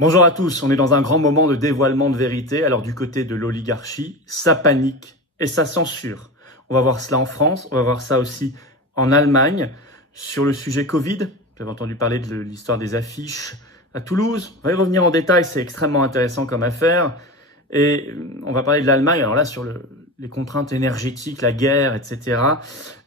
Bonjour à tous, on est dans un grand moment de dévoilement de vérité. Alors du côté de l'oligarchie, ça panique et ça censure. On va voir cela en France, on va voir ça aussi en Allemagne. Sur le sujet Covid, vous avez entendu parler de l'histoire des affiches à Toulouse. On va y revenir en détail, c'est extrêmement intéressant comme affaire. Et on va parler de l'Allemagne, alors là sur les contraintes énergétiques, la guerre, etc.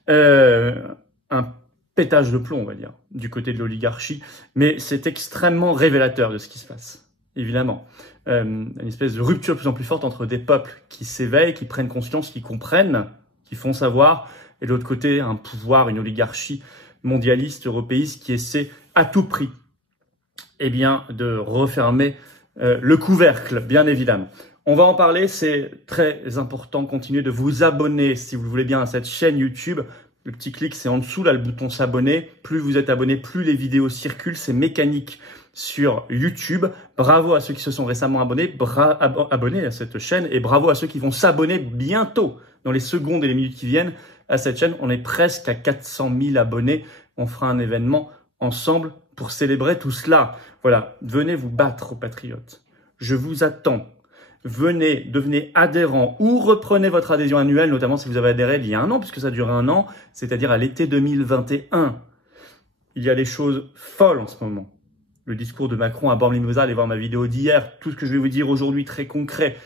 Un pétage de plomb, on va dire, du côté de l'oligarchie, mais c'est extrêmement révélateur de ce qui se passe, évidemment. Une espèce de rupture de plus en plus forte entre des peuples qui s'éveillent, qui prennent conscience, qui comprennent, qui font savoir, et de l'autre côté, un pouvoir, une oligarchie mondialiste, européiste, qui essaie à tout prix de refermer le couvercle, bien évidemment. On va en parler, c'est très important. Continuez de vous abonner, si vous le voulez bien, à cette chaîne YouTube. Le petit clic, c'est en dessous, là, le bouton s'abonner. Plus vous êtes abonné, plus les vidéos circulent. C'est mécanique sur YouTube. Bravo à ceux qui se sont récemment abonnés à cette chaîne. Et bravo à ceux qui vont s'abonner bientôt, dans les secondes et les minutes qui viennent, à cette chaîne. On est presque à 400 000 abonnés. On fera un événement ensemble pour célébrer tout cela. Voilà, venez vous battre aux patriotes. Je vous attends. Venez, devenez adhérent ou reprenez votre adhésion annuelle, notamment si vous avez adhéré il y a un an, puisque ça dure un an, c'est-à-dire à l'été 2021. Il y a des choses folles en ce moment. Le discours de Macron à Bormes-Limosa, allez voir ma vidéo d'hier, tout ce que je vais vous dire aujourd'hui, très concret,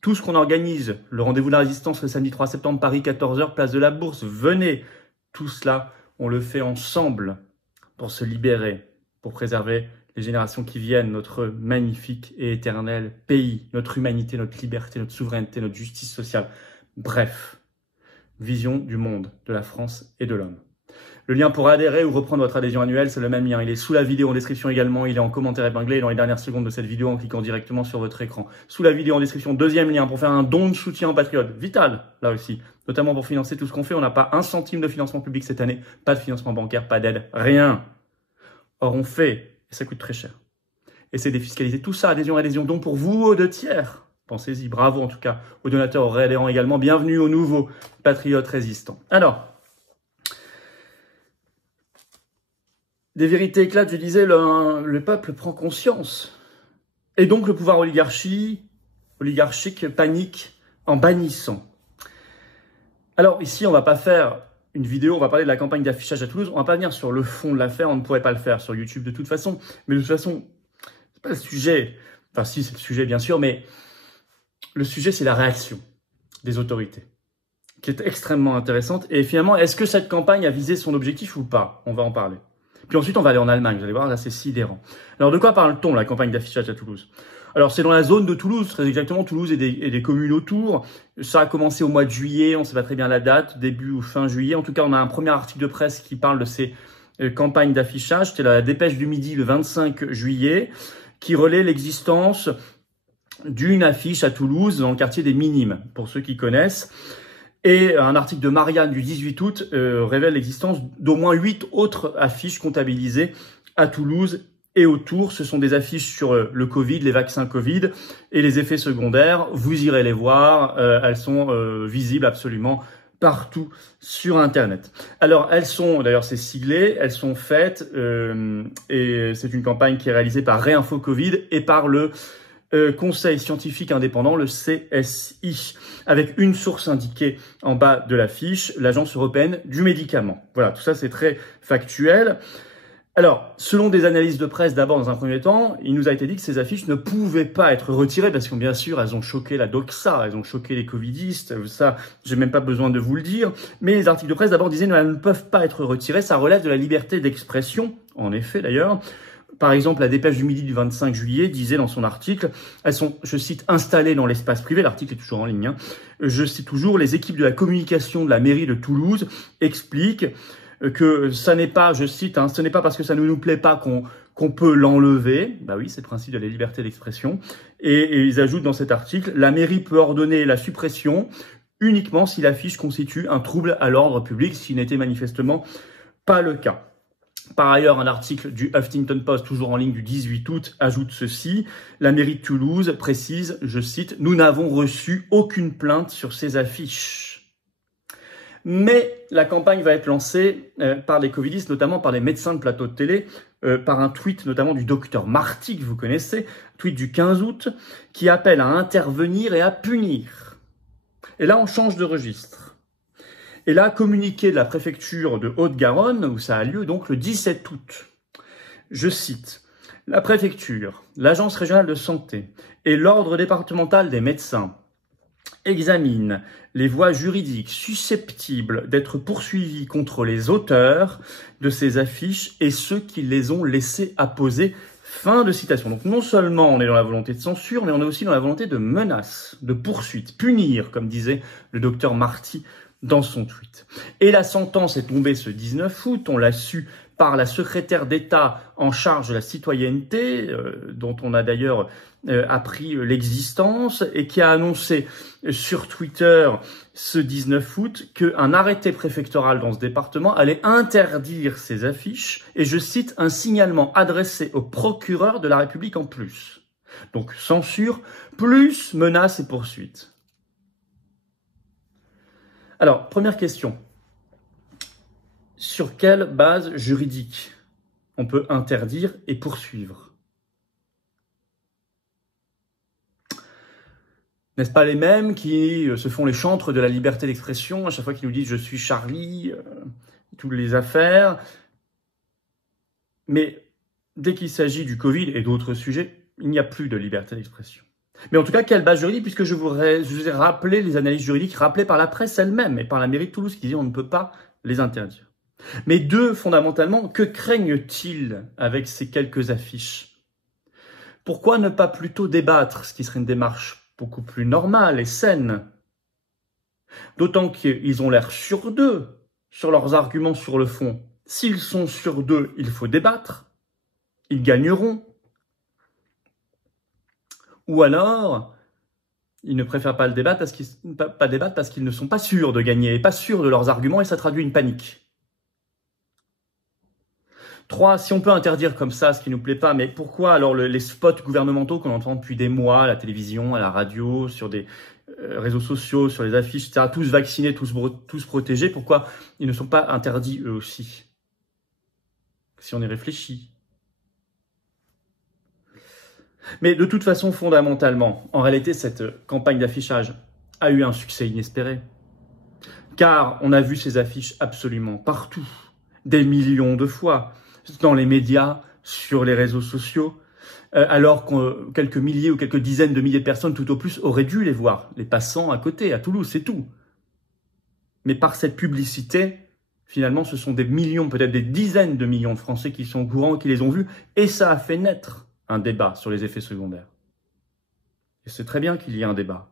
tout ce qu'on organise, le rendez-vous de la résistance le samedi 3 septembre, Paris, 14h, place de la Bourse, venez. Tout cela, on le fait ensemble pour se libérer, pour préserver les générations qui viennent, notre magnifique et éternel pays, notre humanité, notre liberté, notre souveraineté, notre justice sociale. Bref, vision du monde, de la France et de l'homme. Le lien pour adhérer ou reprendre votre adhésion annuelle, c'est le même lien. Il est sous la vidéo en description également, il est en commentaire épinglé et dans les dernières secondes de cette vidéo en cliquant directement sur votre écran. Sous la vidéo en description, deuxième lien pour faire un don de soutien aux patriotes. Vital, là aussi. Notamment pour financer tout ce qu'on fait. On n'a pas un centime de financement public cette année, pas de financement bancaire, pas d'aide, rien. Or, on fait. Et ça coûte très cher. Et c'est défiscaliser tout ça, adhésion, don pour vous aux 2 tiers. Pensez-y, bravo en tout cas aux donateurs, aux réadhérents également. Bienvenue aux nouveaux patriotes résistants. Alors, des vérités éclatent, je disais, le peuple prend conscience. Et donc le pouvoir oligarchique panique en bannissant. Alors ici, on va pas faire une vidéo, on va parler de la campagne d'affichage à Toulouse. On va pas venir sur le fond de l'affaire, on ne pourrait pas le faire sur YouTube de toute façon. Mais de toute façon, c'est pas le sujet. Enfin si, c'est le sujet bien sûr, mais le sujet c'est la réaction des autorités, qui est extrêmement intéressante. Et finalement, est-ce que cette campagne a visé son objectif ou pas? On va en parler. Puis ensuite, on va aller en Allemagne. Vous allez voir, là c'est sidérant. Alors de quoi parle-t-on, la campagne d'affichage à Toulouse? Alors, c'est dans la zone de Toulouse, très exactement, Toulouse et des communes autour. Ça a commencé au mois de juillet, on ne sait pas très bien la date, début ou fin juillet. En tout cas, on a un premier article de presse qui parle de ces campagnes d'affichage. C'était la Dépêche du Midi le 25 juillet, qui relaie l'existence d'une affiche à Toulouse, dans le quartier des Minimes, pour ceux qui connaissent. Et un article de Marianne du 18 août révèle l'existence d'au moins 8 autres affiches comptabilisées à Toulouse et autour. Ce sont des affiches sur le Covid, les vaccins Covid et les effets secondaires. Vous irez les voir, elles sont visibles absolument partout sur Internet. Alors elles sont, d'ailleurs c'est siglé, elles sont faites et c'est une campagne qui est réalisée par Réinfo Covid et par le Conseil scientifique indépendant, le CSI, avec une source indiquée en bas de l'affiche, l'Agence européenne du médicament. Voilà, tout ça c'est très factuel. Alors, selon des analyses de presse, d'abord dans un premier temps, il nous a été dit que ces affiches ne pouvaient pas être retirées parce que bien sûr, elles ont choqué la doxa, elles ont choqué les covidistes, ça, j'ai même pas besoin de vous le dire. Mais les articles de presse d'abord disaient qu'elles ne peuvent pas être retirées, ça relève de la liberté d'expression, en effet d'ailleurs. Par exemple, la Dépêche du Midi du 25 juillet disait dans son article, elles sont, je cite, installées dans l'espace privé, l'article est toujours en ligne, je cite toujours, les équipes de la communication de la mairie de Toulouse expliquent que ça n'est pas, je cite, ce n'est pas parce que ça ne nous plaît pas qu'on peut l'enlever. Bah oui, c'est le principe de la liberté d'expression. Et ils ajoutent dans cet article, la mairie peut ordonner la suppression uniquement si l'affiche constitue un trouble à l'ordre public, ce qui n'était manifestement pas le cas. Par ailleurs, un article du Huffington Post, toujours en ligne du 18 août, ajoute ceci. La mairie de Toulouse précise, je cite, « Nous n'avons reçu aucune plainte sur ces affiches ». Mais la campagne va être lancée par les covidistes, notamment par les médecins de plateau de télé, par un tweet notamment du docteur Marty, que vous connaissez, tweet du 15 août, qui appelle à intervenir et à punir. Et là, on change de registre. Et là, communiqué de la préfecture de Haute-Garonne, où ça a lieu donc le 17 août. Je cite, « La préfecture, l'agence régionale de santé et l'ordre départemental des médecins examinent les voies juridiques susceptibles d'être poursuivies contre les auteurs de ces affiches et ceux qui les ont laissés apposer. » Fin de citation. Donc non seulement on est dans la volonté de censure, mais on est aussi dans la volonté de menace, de poursuite, punir, comme disait le docteur Marty dans son tweet. Et la sentence est tombée ce 19 août, on l'a su par la secrétaire d'État en charge de la citoyenneté, dont on a d'ailleurs appris l'existence, et qui a annoncé sur Twitter ce 19 août qu'un arrêté préfectoral dans ce département allait interdire ces affiches, et je cite, un signalement adressé au procureur de la République en plus. Donc censure, plus menaces et poursuites. Alors, première question. Sur quelle base juridique on peut interdire et poursuivre? N'est-ce pas les mêmes qui se font les chantres de la liberté d'expression à chaque fois qu'ils nous disent « je suis Charlie », toutes les affaires. Mais dès qu'il s'agit du Covid et d'autres sujets, il n'y a plus de liberté d'expression. Mais en tout cas, quelle base juridique, puisque je vous ai rappelé les analyses juridiques rappelées par la presse elle-même et par la mairie de Toulouse qui disait on ne peut pas les interdire. Mais deux, fondamentalement, que craignent-ils avec ces quelques affiches? Pourquoi ne pas plutôt débattre, ce qui serait une démarche beaucoup plus normale et saine? D'autant qu'ils ont l'air sûrs d'eux, sur leurs arguments sur le fond. S'ils sont sûrs d'eux, il faut débattre. Ils gagneront. Ou alors, ils ne préfèrent pas le débattre parce qu'ils ne sont pas sûrs de gagner, pas sûrs de leurs arguments, et ça traduit une panique. 3, si on peut interdire comme ça ce qui nous plaît pas, mais pourquoi alors les spots gouvernementaux qu'on entend depuis des mois à la télévision, à la radio, sur des réseaux sociaux, sur les affiches, etc., tous vaccinés, tous protégés, pourquoi ils ne sont pas interdits eux aussi? Si on y réfléchit. Mais de toute façon, fondamentalement, en réalité, cette campagne d'affichage a eu un succès inespéré. Car on a vu ces affiches absolument partout, des millions de fois, dans les médias, sur les réseaux sociaux, alors que quelques milliers ou quelques dizaines de milliers de personnes tout au plus auraient dû les voir, les passants à côté, à Toulouse, c'est tout. Mais par cette publicité, finalement, ce sont des millions, peut-être des dizaines de millions de Français qui sont au courant, qui les ont vus, et ça a fait naître un débat sur les effets secondaires. Et c'est très bien qu'il y ait un débat.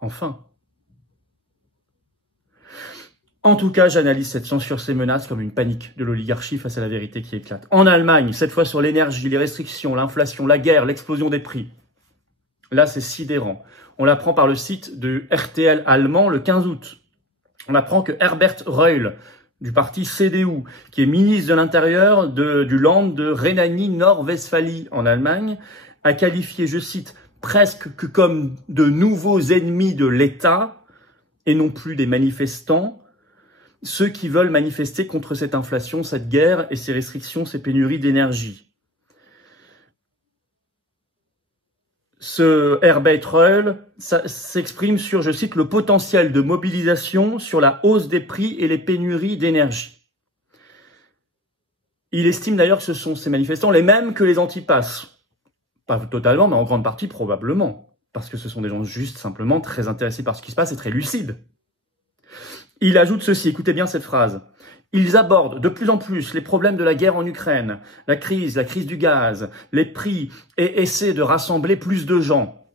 Enfin. En tout cas, j'analyse cette censure, ces menaces comme une panique de l'oligarchie face à la vérité qui éclate. En Allemagne, cette fois sur l'énergie, les restrictions, l'inflation, la guerre, l'explosion des prix. Là, c'est sidérant. On l'apprend par le site de RTL allemand le 15 août. On apprend que Herbert Reul, du parti CDU, qui est ministre de l'Intérieur du Land de Rhénanie-Nord-Westphalie en Allemagne, a qualifié, je cite, presque que comme de nouveaux ennemis de l'État, et non plus des manifestants, ceux qui veulent manifester contre cette inflation, cette guerre et ces restrictions, ces pénuries d'énergie. Ce Herbert Reul s'exprime sur, je cite, le potentiel de mobilisation sur la hausse des prix et les pénuries d'énergie. Il estime d'ailleurs que ce sont ces manifestants les mêmes que les antipasses. Pas totalement, mais en grande partie probablement. Parce que ce sont des gens juste simplement très intéressés par ce qui se passe et très lucides. Il ajoute ceci, écoutez bien cette phrase. Ils abordent de plus en plus les problèmes de la guerre en Ukraine, la crise du gaz, les prix, et essaient de rassembler plus de gens.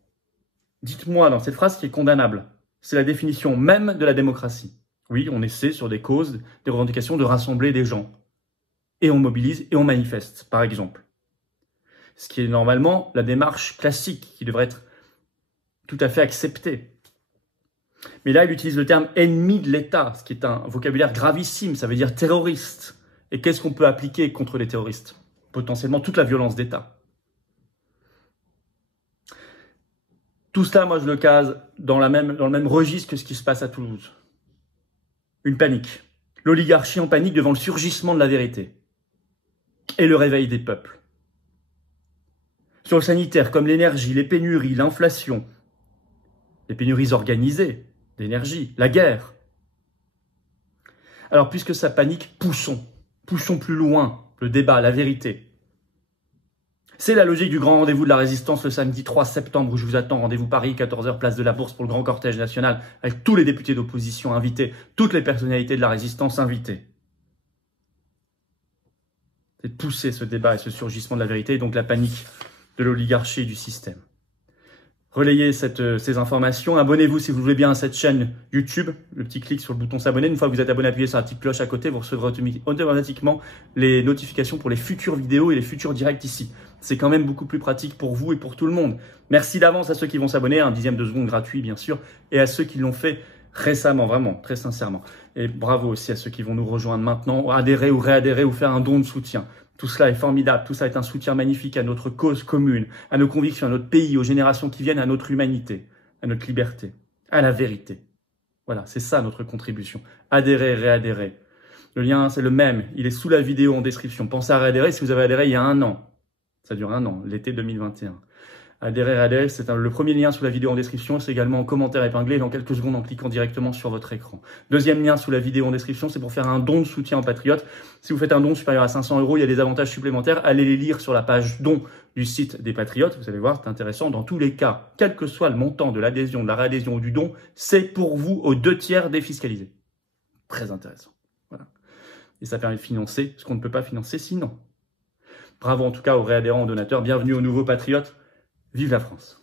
Dites-moi dans cette phrase qui est condamnable. C'est la définition même de la démocratie. Oui, on essaie sur des causes, des revendications de rassembler des gens. Et on mobilise et on manifeste, par exemple. Ce qui est normalement la démarche classique qui devrait être tout à fait acceptée. Mais là, il utilise le terme « ennemi de l'État », ce qui est un vocabulaire gravissime, ça veut dire terroriste. Et qu'est-ce qu'on peut appliquer contre les terroristes? Potentiellement toute la violence d'État. Tout cela, moi, je le case dans le même registre que ce qui se passe à Toulouse. Une panique. L'oligarchie en panique devant le surgissement de la vérité. et le réveil des peuples. Sur le sanitaire, comme l'énergie, les pénuries, l'inflation, les pénuries organisées d'énergie, la guerre. Alors, puisque ça panique, poussons plus loin le débat, la vérité. C'est la logique du grand rendez-vous de la résistance le samedi 3 septembre où je vous attends. Rendez-vous Paris, 14h, place de la Bourse pour le grand cortège national avec tous les députés d'opposition invités, toutes les personnalités de la résistance invitées. C'est de pousser ce débat et ce surgissement de la vérité et donc la panique de l'oligarchie et du système. Relayez ces informations. Abonnez-vous si vous voulez bien à cette chaîne YouTube. Le petit clic sur le bouton s'abonner. Une fois que vous êtes abonné, appuyez sur la petite cloche à côté. Vous recevrez automatiquement les notifications pour les futures vidéos et les futurs directs ici. C'est quand même beaucoup plus pratique pour vous et pour tout le monde. Merci d'avance à ceux qui vont s'abonner. 1/10 de seconde gratuit, bien sûr. Et à ceux qui l'ont fait récemment, vraiment, très sincèrement. Et bravo aussi à ceux qui vont nous rejoindre maintenant, adhérer ou réadhérer ou faire un don de soutien. Tout cela est formidable, tout ça est un soutien magnifique à notre cause commune, à nos convictions, à notre pays, aux générations qui viennent, à notre humanité, à notre liberté, à la vérité. Voilà, c'est ça notre contribution. Adhérer, réadhérer. Le lien, c'est le même, il est sous la vidéo en description. Pensez à réadhérer si vous avez adhéré il y a 1 an. Ça dure 1 an, l'été 2021. Adhérer, réadhérer, c'est le premier lien sous la vidéo en description, c'est également en commentaire épinglé dans quelques secondes en cliquant directement sur votre écran. Deuxième lien sous la vidéo en description, c'est pour faire un don de soutien aux patriotes. Si vous faites un don supérieur à 500 €, il y a des avantages supplémentaires. Allez les lire sur la page don du site des patriotes. Vous allez voir, c'est intéressant. Dans tous les cas, quel que soit le montant de l'adhésion, de la réadhésion ou du don, c'est pour vous aux 2/3 défiscalisés. Très intéressant. Voilà. Et ça permet de financer ce qu'on ne peut pas financer sinon. Bravo en tout cas aux réadhérents, aux donateurs. Bienvenue aux nouveaux patriotes. Vive la France!